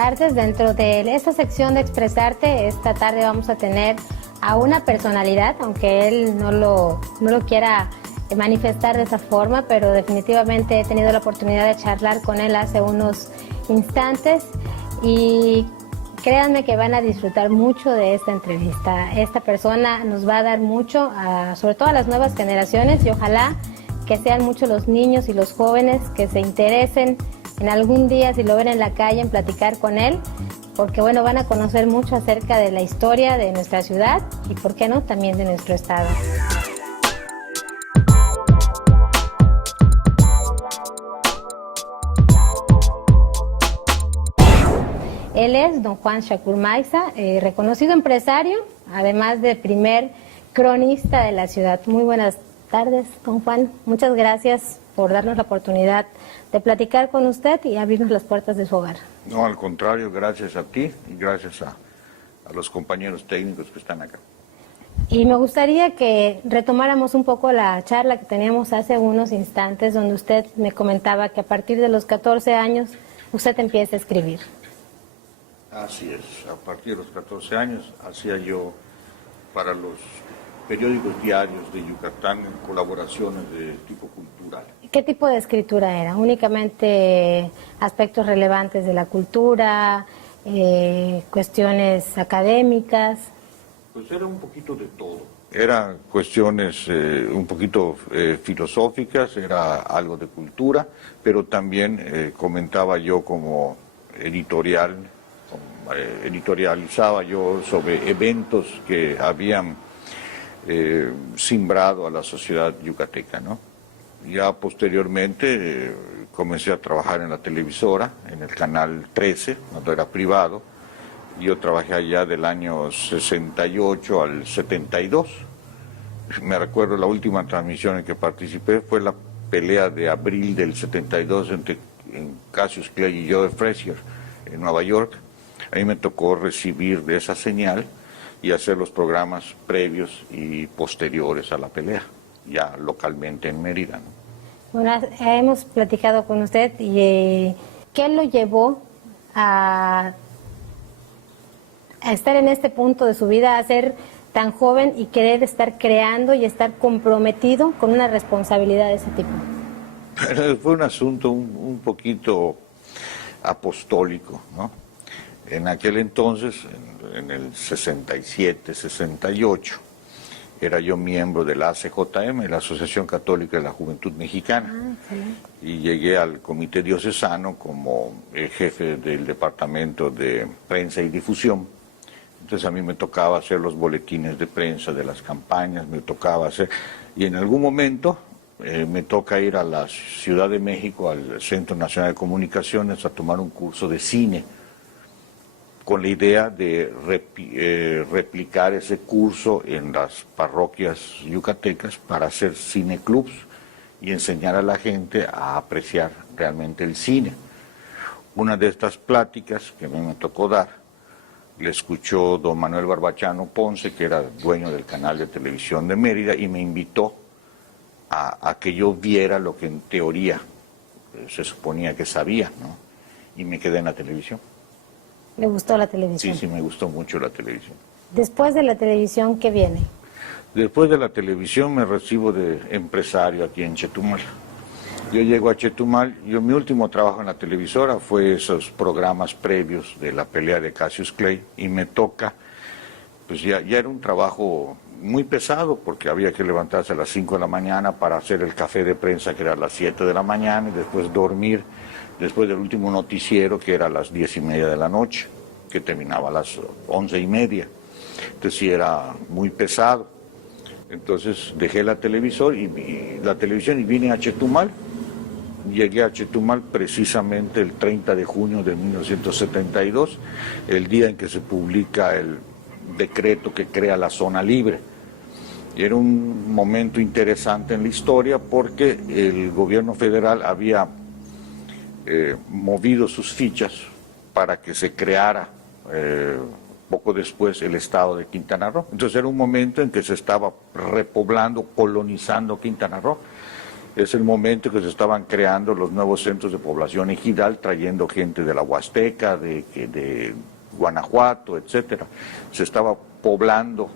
tardes. Dentro de esta sección de Expresarte, esta tarde vamos a tener a una personalidad, aunque él no lo quiera manifestar de esa forma, pero definitivamente he tenido la oportunidad de charlar con él hace unos instantes y créanme que van a disfrutar mucho de esta entrevista. Esta persona nos va a dar mucho, sobre todo a las nuevas generaciones, y ojalá que sean muchos los niños y los jóvenes que se interesen en algún día, si lo ven en la calle, en platicar con él, porque bueno, van a conocer mucho acerca de la historia de nuestra ciudad y, por qué no, también de nuestro estado. Él es don Juan Shakur Maysa, reconocido empresario, además de primer cronista de la ciudad. Muy buenas tardes, don Juan. Muchas gracias por darnos la oportunidad de platicar con usted y abrirnos las puertas de su hogar. No, al contrario, gracias a ti y gracias a los compañeros técnicos que están acá. Y me gustaría que retomáramos un poco la charla que teníamos hace unos instantes, donde usted me comentaba que a partir de los 14 años usted empieza a escribir. Así es, a partir de los 14 años hacía yo para los periódicos diarios de Yucatán colaboraciones de tipo cultural. ¿Qué tipo de escritura era? ¿Únicamente aspectos relevantes de la cultura, cuestiones académicas? Pues era un poquito de todo. Eran cuestiones un poquito filosóficas, era algo de cultura, pero también comentaba yo como editorializaba yo sobre eventos que habían simbrado a la sociedad yucateca, ¿no? Ya posteriormente comencé a trabajar en la televisora, en el canal 13, cuando era privado. Yo trabajé allá del año 68 al 72. Me recuerdo la última transmisión en que participé fue la pelea de abril del 72 entre Cassius Clay y Joe Frazier en Nueva York. Ahí me tocó recibir de esa señal y hacer los programas previos y posteriores a la pelea, ya localmente en Mérida, ¿no? Bueno, hemos platicado con usted y ¿qué lo llevó a estar en este punto de su vida, a ser tan joven y querer estar creando y estar comprometido con una responsabilidad de ese tipo? Fue un asunto un poquito apostólico, ¿no? En aquel entonces, en el 67, 68, era yo miembro de la ACJM, la Asociación Católica de la Juventud Mexicana, y llegué al Comité Diocesano como jefe del Departamento de Prensa y Difusión. Entonces a mí me tocaba hacer los boletines de prensa de las campañas, me tocaba hacer, y en algún momento me toca ir a la Ciudad de México, al Centro Nacional de Comunicaciones, a tomar un curso de cine, con la idea de replicar ese curso en las parroquias yucatecas para hacer cineclubs y enseñar a la gente a apreciar realmente el cine. Una de estas pláticas que a mí me tocó dar, le escuchó don Manuel Barbachano Ponce, que era dueño del canal de televisión de Mérida, y me invitó a que yo viera lo que en teoría se suponía que sabía, ¿no? Y me quedé en la televisión. ¿Le gustó la televisión? Sí, me gustó mucho la televisión. Después de la televisión, ¿qué viene? Después de la televisión me recibo de empresario aquí en Chetumal. Yo llego a Chetumal, mi último trabajo en la televisora fue esos programas previos de la pelea de Cassius Clay, y me toca, pues ya era un trabajo muy pesado porque había que levantarse a las 5 de la mañana para hacer el café de prensa, que era a las 7 de la mañana, y después dormir, después del último noticiero, que era a las 10:30 de la noche, que terminaba a las 11:30. Entonces sí era muy pesado. Entonces dejé la televisión y vine a Chetumal. Llegué a Chetumal precisamente el 30 de junio de 1972, el día en que se publica el decreto que crea la zona libre. Y era un momento interesante en la historia porque el gobierno federal había movido sus fichas para que se creara poco después el estado de Quintana Roo. Entonces era un momento en que se estaba repoblando, colonizando Quintana Roo, Es el momento que se estaban creando los nuevos centros de población ejidal, trayendo gente de la Huasteca, de Guanajuato, etcétera. Se estaba poblando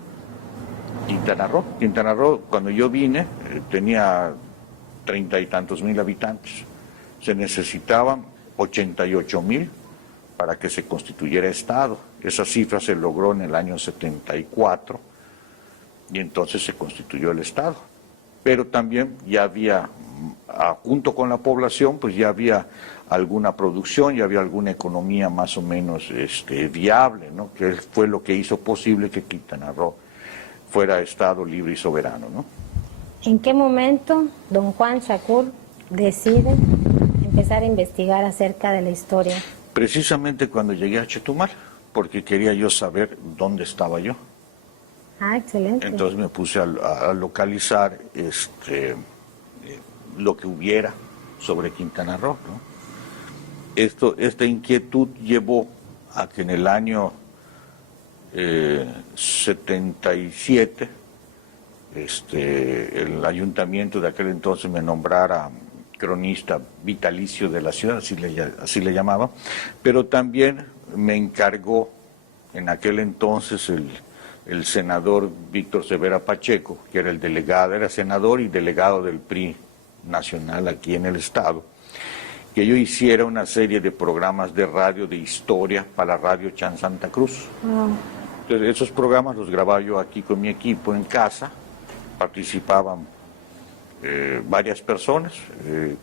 Quintana Roo. Quintana Roo, cuando yo vine, tenía 30 y tantos mil habitantes. Se necesitaban 88,000 para que se constituyera Estado. Esa cifra se logró en el año 74 y entonces se constituyó el Estado. Pero también ya había, junto con la población, pues ya había alguna producción, ya había alguna economía más o menos viable, ¿no? Que fue lo que hizo posible que Quintana Roo fuera Estado libre y soberano, ¿no? ¿En qué momento don Juan Shakur decide empezar a investigar acerca de la historia? Precisamente cuando llegué a Chetumal, porque quería yo saber dónde estaba yo. Ah, excelente. Entonces me puse a localizar lo que hubiera sobre Quintana Roo, ¿no? Esta inquietud llevó a que en el año 77 el ayuntamiento de aquel entonces me nombrara cronista vitalicio de la ciudad, así le llamaba, pero también me encargó en aquel entonces el senador Víctor Severa Pacheco, que era el delegado, era senador y delegado del PRI nacional aquí en el estado, que yo hiciera una serie de programas de radio de historia para la Radio Chan Santa Cruz. Entonces, esos programas los grababa yo aquí con mi equipo en casa, participaban varias personas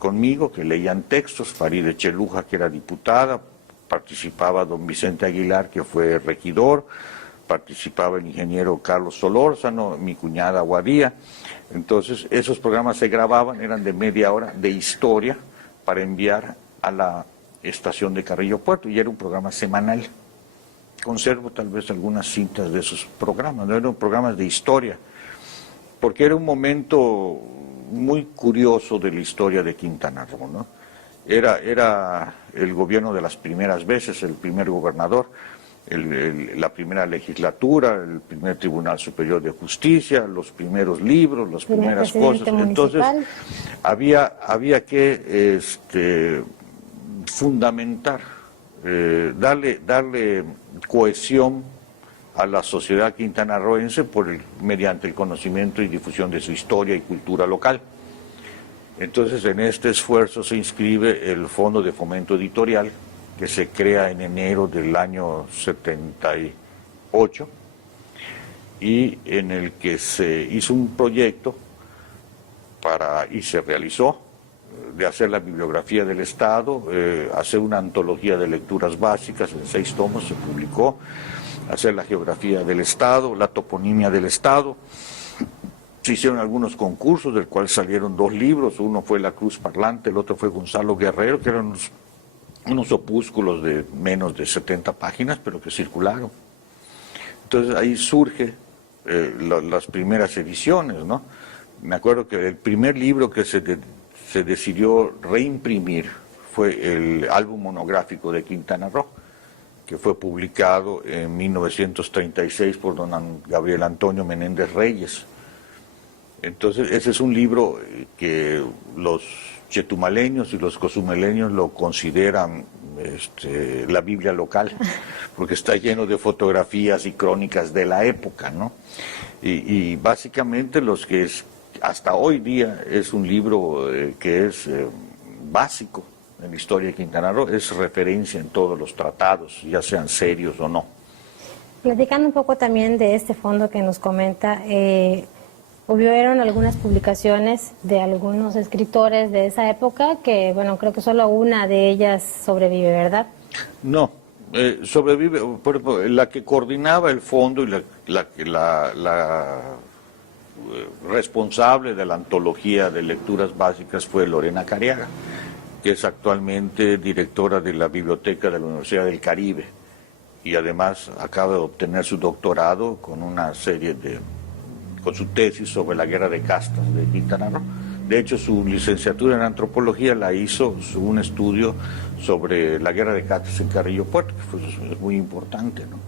conmigo que leían textos, Faride Cheluja, que era diputada, participaba don Vicente Aguilar, que fue regidor, participaba el ingeniero Carlos Solórzano, mi cuñada Guadía. Entonces esos programas se grababan, eran de media hora de historia para enviar a la estación de Carrillo Puerto, y era un programa semanal. Conservo tal vez algunas cintas de esos programas, no eran programas de historia, porque era un momento muy curioso de la historia de Quintana Roo, ¿no? Era el gobierno de las primeras veces, el primer gobernador, la primera legislatura, el primer Tribunal Superior de Justicia, los primeros libros, las primeras cosas. Entonces había que fundamentar, darle cohesión a la sociedad quintanarroense mediante el conocimiento y difusión de su historia y cultura local. Entonces, en este esfuerzo se inscribe el Fondo de Fomento Editorial, que se crea en enero del año 78, y en el que se hizo un proyecto y se realizó, de hacer la bibliografía del Estado, hacer una antología de lecturas básicas en 6 tomos, se publicó, hacer la geografía del Estado, la toponimia del Estado. Se hicieron algunos concursos, del cual salieron 2 libros, uno fue La Cruz Parlante, el otro fue Gonzalo Guerrero, que eran unos opúsculos de menos de 70 páginas, pero que circularon. Entonces ahí surge las primeras ediciones, ¿no? Me acuerdo que el primer libro que se decidió reimprimir fue el álbum monográfico de Quintana Roo, que fue publicado en 1936 por don Gabriel Antonio Menéndez Reyes. Entonces ese es un libro que los chetumaleños y los cozumeleños lo consideran la Biblia local, porque está lleno de fotografías y crónicas de la época, ¿no? Y básicamente hasta hoy día es un libro que es básico en la historia de Quintana Roo, es referencia en todos los tratados, ya sean serios o no. Platicando un poco también de este fondo que nos comenta, hubieron algunas publicaciones de algunos escritores de esa época que, bueno, creo que solo una de ellas sobrevive, ¿verdad? No, sobrevive, por ejemplo, la que coordinaba el fondo y la responsable de la antología de lecturas básicas fue Lorena Cariaga, que es actualmente directora de la Biblioteca de la Universidad del Caribe, y además acaba de obtener su doctorado con su tesis sobre la guerra de castas de Quintana Roo. De hecho, su licenciatura en antropología la hizo un estudio sobre la guerra de castas en Carrillo Puerto, que es muy importante, ¿no?